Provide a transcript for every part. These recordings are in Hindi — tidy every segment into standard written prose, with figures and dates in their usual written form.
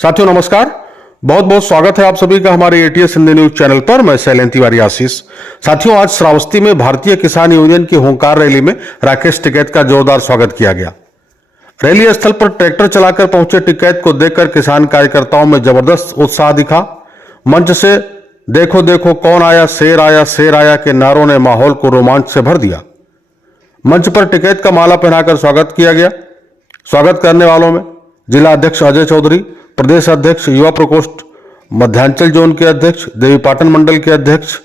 साथियों नमस्कार, बहुत बहुत स्वागत है आप सभी का हमारे एटीएस हिंदी न्यूज चैनल पर। मैं शैलेन तिवारी आशीष। साथियों, आज श्रावस्ती में भारतीय किसान यूनियन की होंकार रैली में राकेश टिकैत का जोरदार स्वागत किया गया। रैली स्थल पर ट्रैक्टर चलाकर पहुंचे टिकैत को देखकर किसान कार्यकर्ताओं में जबरदस्त उत्साह दिखा। मंच से देखो देखो कौन आया, शेर आया के नारों ने माहौल को रोमांच से भर दिया। मंच पर टिकैत का माला पहनाकर स्वागत किया गया। स्वागत करने वालों में जिला अध्यक्ष अजय चौधरी, प्रदेश अध्यक्ष युवा प्रकोष्ठ मध्यांचल जोन के अध्यक्ष, देवीपाटन मंडल के अध्यक्ष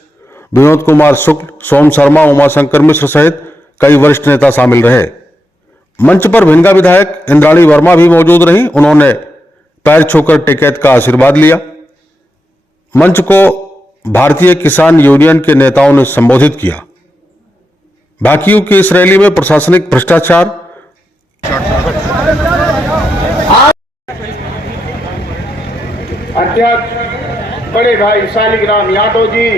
विनोद कुमार शुक्ल, सोम शर्मा, उमाशंकर मिश्र सहित कई वरिष्ठ नेता शामिल रहे। मंच पर भिनगा विधायक इंद्राणी वर्मा भी मौजूद रहीं। उन्होंने पैर छूकर टिकैत का आशीर्वाद लिया। मंच को भारतीय किसान यूनियन के नेताओं ने संबोधित किया। बाकियों की इस रैली में प्रशासनिक भ्रष्टाचार, अध्यक्ष बड़े भाई शालिग्राम यादव जी,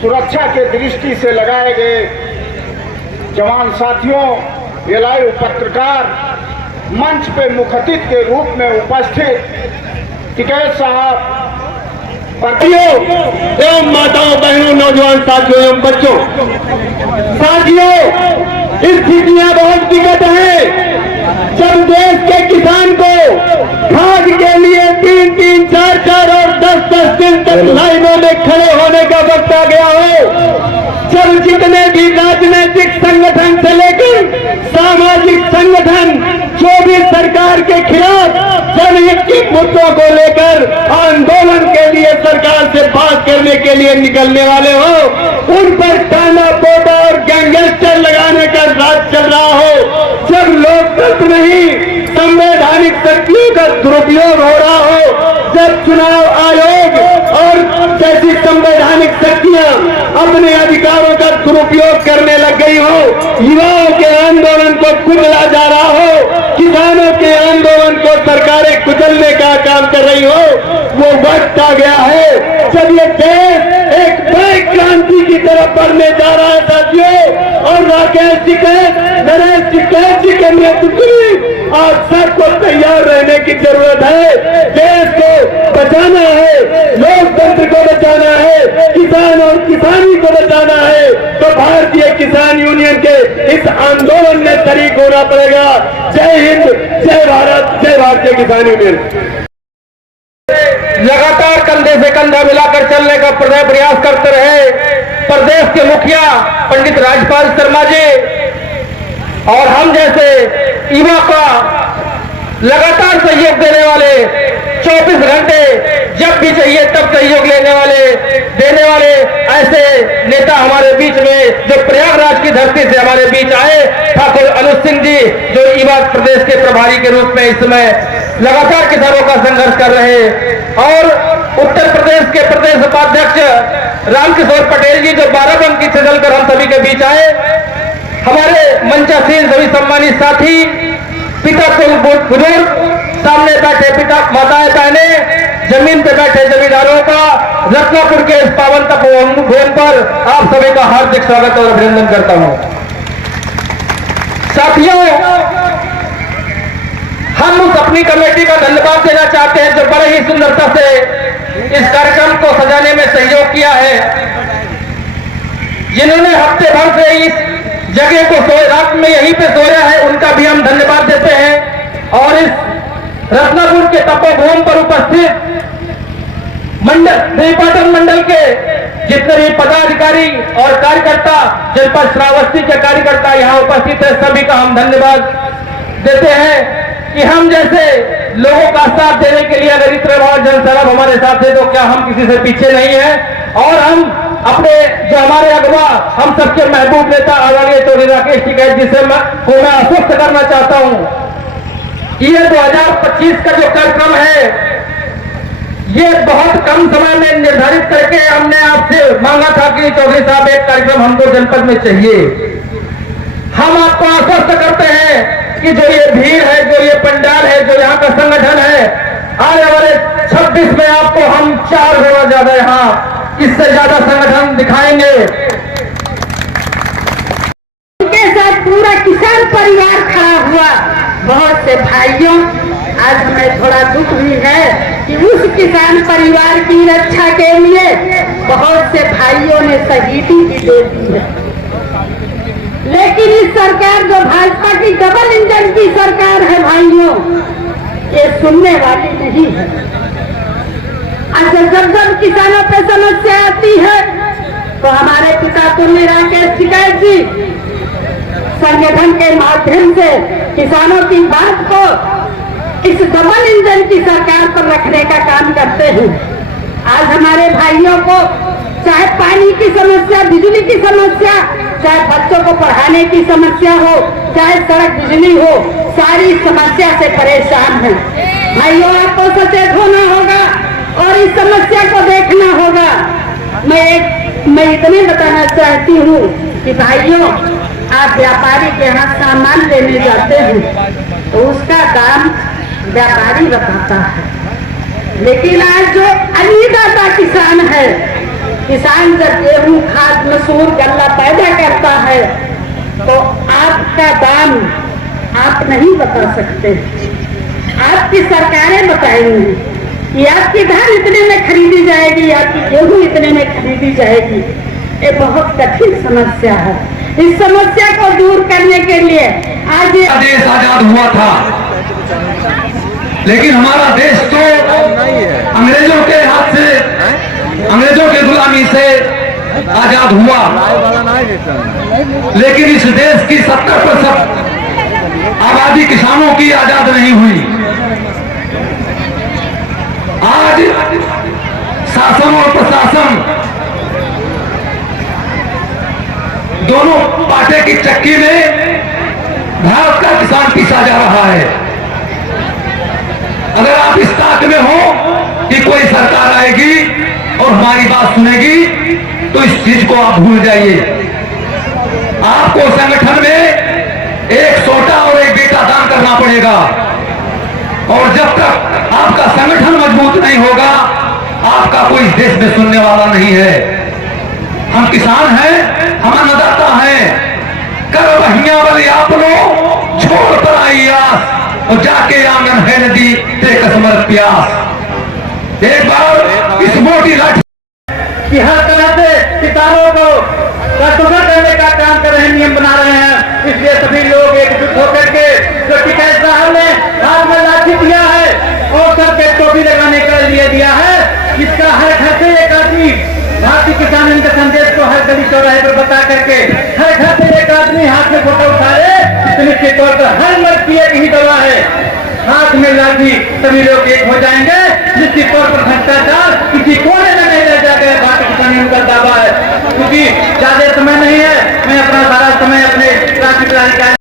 सुरक्षा के दृष्टि से लगाए गए जवान साथियों, एलायु पत्रकार, मंच पे मुखतित के रूप में उपस्थित टिकैत साहब, पतियों एवं माताओं, बहनों, नौजवान साथियों एवं बच्चों, स्थितियां बहुत विकट है। जब देश के किसान को खाद के लिए 3-3, 4-4 और 10-10 दिन तक लाइनों में खड़े होने का वक्त आ गया हो, जब जितने भी राजनीतिक संगठन से लेकर सामाजिक संगठन जो भी सरकार के खिलाफ जनहित के मुद्दों को लेकर आंदोलन के लिए सरकार से बात करने के लिए निकलने वाले हो, उन पर ताना पोटा और गैंगस्टर लगाने का राज चल रहा हो, जब लोकतंत्र नहीं संवैधानिक शक्तियों का दुरुपयोग हो रहा हो, जब चुनाव आयोग और जैसी संवैधानिक शक्तियां अपने अधिकारों का दुरुपयोग करने लग गई हो, युवाओं के आंदोलन को कुचला जा रहा हो, किसानों के आंदोलन को सरकारें कुचलने का काम कर रही हो, वो वक्त आ गया है जब ये देश एक बड़ी क्रांति की तरफ बढ़ने जा रहा है साथियों। और राकेश टिकैत, नरेश टिकैत जी के नेतृत्व में आज सबको तैयार रहने की जरूरत है। देश को बचाना है, लोकतंत्र को बचाना है, किसान और किसानी को बचाना है, तो भारतीय किसान यूनियन के इस आंदोलन में शरीक होना पड़ेगा। जय हिंद, जय भारत, जय भारतीय किसान यूनियन। लगातार कंधे से कंधा मिलाकर चलने का प्रयास करते रहे प्रदेश के मुखिया पंडित राजपाल शर्मा जी, और हम जैसे युवा का लगातार सहयोग देने वाले, 24 घंटे जब भी चाहिए तब सहयोग देने वाले ऐसे नेता हमारे बीच में, जो प्रयागराज की धरती से हमारे बीच आए, ठाकुर अनुज सिंह जी, जो युवा प्रदेश के प्रभारी के रूप में इस समय लगातार किसानों का संघर्ष कर रहे हैं, और उत्तर प्रदेश के प्रदेश उपाध्यक्ष रामकिशोर पटेल जी, जो बाराबंकी से चलकर हम सभी के बीच आए, हमारे मंचासीन सभी सम्मानित साथी, पिता को बुजुर्ग, सामने बैठे पिता, माताएं, बहनें, जमीन पे बैठे जमींदारों का, रत्नापुर के इस पावन तपोवन पर आप सभी का हार्दिक स्वागत और अभिनंदन करता हूं। साथियों, हम उस अपनी कमेटी का धन्यवाद देना चाहते हैं जो बड़े ही सुंदरता से इस कार्यक्रम को सजाने में सहयोग किया है, जिन्होंने हफ्ते भर से इस जगह को रात में यहीं पे सोया है, उनका भी हम धन्यवाद देते हैं। और इस रत्नापुर के तपोभूमि पर उपस्थित देवीपाटन मंडल के जितने भी पदाधिकारी और कार्यकर्ता, जनपद श्रावस्ती के कार्यकर्ता यहाँ उपस्थित है, सभी का हम धन्यवाद देते हैं कि हम जैसे लोगों का साथ देने के लिए अगर इतने बहुत जनसरब हमारे साथ है, तो क्या हम किसी से पीछे नहीं है। और हम अपने जो हमारे अगवा, हम सबके महबूब नेता आदरणीय चौधरी राकेश टिकैत जी से मैं आश्वस्त करना चाहता हूं, ये 2025 का जो कार्यक्रम है, ये बहुत कम समय में निर्धारित करके हमने आपसे मांगा था कि चौधरी साहब एक कार्यक्रम हमको जनपद में चाहिए। हम आपको आश्वस्त करते हैं कि जो ये भीड़ है, जो ये पंडाल है, जो यहाँ का संगठन है, आने वाले 26 में आपको हम 4 गुना ज्यादा यहाँ इससे ज्यादा संगठन दिखाएंगे। उनके साथ पूरा किसान परिवार खड़ा हुआ। बहुत से भाइयों, आज हमें थोड़ा दुख भी है कि उस किसान परिवार की रक्षा के लिए बहुत से भाइयों ने शहीदी भी दे दी है। लेकिन इस सरकार जो भाजपा की डबल इंजन की सरकार है भाइयों, ये सुनने वाली नहीं है। अच्छा, जब किसानों पे समस्या आती है तो हमारे पिता तुल्य राकेश टिकैत जी संगठन के माध्यम से किसानों की बात को इस डबल इंजन की सरकार पर रखने का काम करते हैं। आज हमारे भाइयों को चाहे पानी की समस्या, बिजली की समस्या, चाहे बच्चों को पढ़ाने की समस्या हो, चाहे सड़क बिजली हो, सारी समस्या से परेशान हैं। भाइयों, आपको सचेत होना होगा और इस समस्या को देखना होगा। मैं इतने बताना चाहती हूँ कि भाइयों, आप व्यापारी के यहाँ सामान लेने जाते हैं तो उसका दाम व्यापारी बताता है, लेकिन आज जो अन्नदाता किसान है, किसान जब गेहूं, खाद, मसूर, गल्ला पैदा करता है तो आपका दाम आप नहीं बता सकते। आपकी सरकारें बताएंगी कि आपकी धान इतने में खरीदी जाएगी, आपकी गेहूं इतने में खरीदी जाएगी। ये बहुत कठिन समस्या है। इस समस्या को दूर करने के लिए आज देश आजाद हुआ था, लेकिन हमारा देश तो अंग्रेजों के हाथ से, अंग्रेजों के गुलामी से आजाद हुआ। लेकिन इस देश की 70% आबादी किसानों की आजाद नहीं हुई। आज शासन और प्रशासन दोनों पाटे की चक्की में भारत का किसान पीसा जा रहा है। अगर आप इस ताक में हो कि कोई सरकार आएगी और हमारी बात सुनेगी तो इस चीज को आप भूल जाइए। आपको संगठन में एक सोटा और एक बेटा दान करना पड़ेगा, और जब तक आपका संगठन मजबूत नहीं होगा, आपका कोई देश में सुनने वाला नहीं है। हम किसान हैं, हम अन्नदाता हैं। कर वहिया वाली आप लोग छोड़ कर आई आस, और जाके आंगन है नदी ते कसमर प्यास। एक बार इस मोटी लाठी कि हर तरह से किसानों को रसुखा करने का काम कर रहे हैं, नियम बना रहे हैं। इसलिए सभी लोग एकजुट होकर के जो टिकैत साहब ने हाथ में लाठी दिया है और सबके टोपी लगाने के लिए दिया है, इसका हर घर से एक आदमी भारतीय किसान के संदेश को हर गली चौराहे पर बता करके हर घर से एक आदमी हाथ में फोटो उठाए, निश्चित तौर पर हर मर्द की एक ही दवा है, हाथ में लाठी। सभी लोग एक हो जाएंगे। निश्चित तौर पर भ्रष्टाचार किसी कोने में नहीं रह जाएगा, भारतीय किसान का दावा है। क्योंकि ज्यादा समय नहीं है, मैं अपना सारा समय अपने राष्ट्रीय